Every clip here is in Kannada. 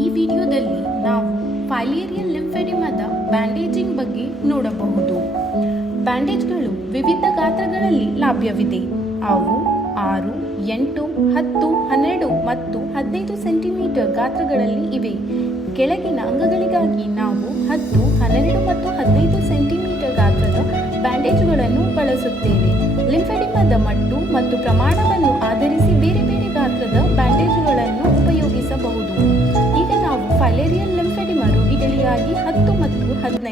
ಈ ವಿಡಿಯೋದಲ್ಲಿ ನಾವು ಫೈಲೇರಿಯಲ್ ಲಿಂಫೆಡಿಮದ ಬ್ಯಾಂಡೇಜಿಂಗ್ ಬಗ್ಗೆ ನೋಡಬಹುದು. ಬ್ಯಾಂಡೇಜ್ಗಳು ವಿವಿಧ ಗಾತ್ರಗಳಲ್ಲಿ ಲಭ್ಯವಿದೆ. ಅವು ಆರು, ಎಂಟು, ಹತ್ತು, ಹನ್ನೆರಡು ಮತ್ತು ಹದಿನೈದು ಸೆಂಟಿಮೀಟರ್ ಗಾತ್ರಗಳಲ್ಲಿ ಇವೆ. ಕೆಳಗಿನ ಅಂಗಗಳಿಗಾಗಿ ನಾವು ಹತ್ತು, ಹನ್ನೆರಡು ಮತ್ತು ಹದಿನೈದು ಸೆಂಟಿಮೀಟರ್ ಗಾತ್ರದ ಬ್ಯಾಂಡೇಜ್ಗಳನ್ನು ಬಳಸುತ್ತೇವೆ. ಲಿಂಫೆಡಿಮದ ಮಟ್ಟು ಮತ್ತು ಪ್ರಮಾಣವನ್ನು ಆಧರಿಸಿ ಬೇರೆ ಬೇರೆ ಗಾತ್ರದ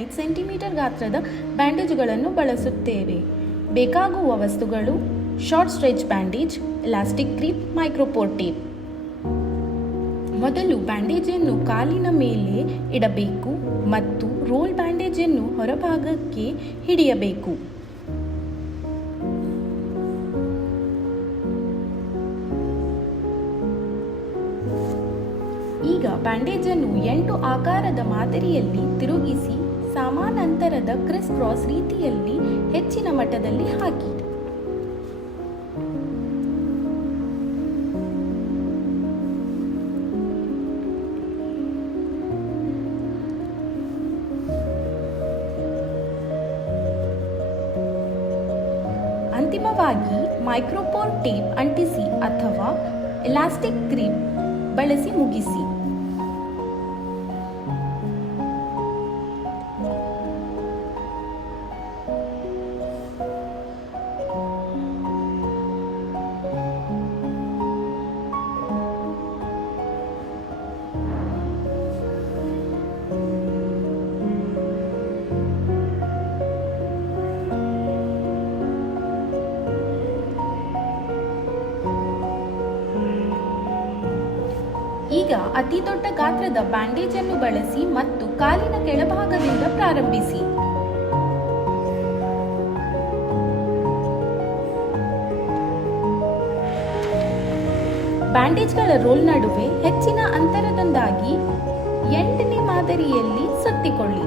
ಹದಿನೈದು ಸೆಂಟಿಮೀಟರ್ ಗಾತ್ರದ ಬ್ಯಾಂಡೇಜ್ಗಳನ್ನು ಬಳಸುತ್ತೇವೆ. ಬೇಕಾಗುವ ವಸ್ತುಗಳು short stretch bandage elastic crepe micropore tape ಮೊದಲು ಬ್ಯಾಂಡೇಜನ್ನು ಕಾಲಿನ ಮೇಲೆ ಇಡಬೇಕು ಮತ್ತು ರೋಲ್ ಬ್ಯಾಂಡೇಜನ್ನು ಹೊರಭಾಗಕ್ಕೆ ಹಿಡಿಯಬೇಕು. ಈಗ ಬ್ಯಾಂಡೇಜನ್ನು ಎಂಟು ಆಕಾರದ ಮಾದರಿಯಲ್ಲಿ ತಿರುಗಿಸಿ ಸಮಾನಾಂತರದ ಕ್ರಿಸ್ ಕ್ರಾಸ್ ರೀತಿಯಲ್ಲಿ ಹೆಚ್ಚಿನ ಮಟ್ಟದಲ್ಲಿ ಹಾಕಿ. ಅಂತಿಮವಾಗಿ ಮೈಕ್ರೋಪೋರ್ ಟೇಪ್ ಅಂಟಿಸಿ ಅಥವಾ ಎಲಾಸ್ಟಿಕ್ ಕ್ರೀಪ್ ಬಳಸಿ ಮುಗಿಸಿ. ಈಗ ಅತಿ ದೊಡ್ಡ ಗಾತ್ರದ ಬ್ಯಾಂಡೇಜ್ ಅನ್ನು ಬಳಸಿ ಮತ್ತು ಕಾಲಿನ ಕೆಳಭಾಗದಿಂದ ಪ್ರಾರಂಭಿಸಿ. ಬ್ಯಾಂಡೇಜ್ಗಳ ರೋಲ್ ನಡುವೆ ಹೆಚ್ಚಿನ ಅಂತರದೊಂದಾಗಿ ಎಂಟನೇ ಮಾದರಿಯಲ್ಲಿ ಸುತ್ತಿಕೊಳ್ಳಿ.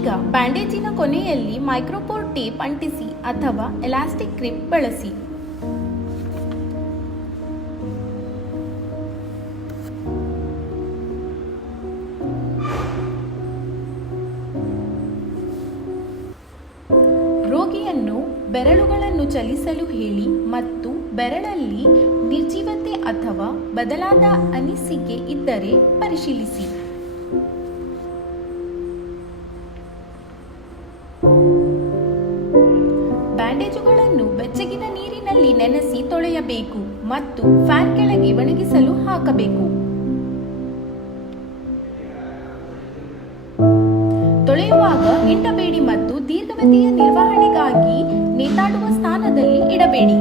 ಈಗ ಬ್ಯಾಂಡೇಜಿನ ಕೊನೆಯಲ್ಲಿ ಮೈಕ್ರೋಪೋರ್ ಟೇಪ್ ಅಂಟಿಸಿ ಅಥವಾ ಎಲಾಸ್ಟಿಕ್ ಕ್ರಿಪ್ ಬಳಸಿ. ರೋಗಿಯನ್ನು ಬೆರಳುಗಳನ್ನು ಚಲಿಸಲು ಹೇಳಿ ಮತ್ತು ಬೆರಳಲ್ಲಿ ನಿರ್ಜೀವತೆ ಅಥವಾ ಬದಲಾದ ಅನಿಸಿಕೆ ಇದ್ದರೆ ಪರಿಶೀಲಿಸಿ. ಬ್ಯಾಂಡೇಜುಗಳನ್ನು ಬೆಚ್ಚಗಿನ ನೀರಿನಲ್ಲಿ ನೆನೆಸಿ ತೊಳೆಯಬೇಕು ಮತ್ತು ಫ್ಯಾನ್ ಕೆಳಗೆ ಒಣಗಿಸಲು ಹಾಕಬೇಕು. ತೊಳೆಯುವಾಗ ಇಂಟಬೇಡಿ ಮತ್ತು ದೀರ್ಘಾವಧಿಯ ನಿರ್ವಹಣೆಗಾಗಿ ನೇತಾಡುವ ಸ್ಥಾನದಲ್ಲಿ ಇಡಬೇಡಿ.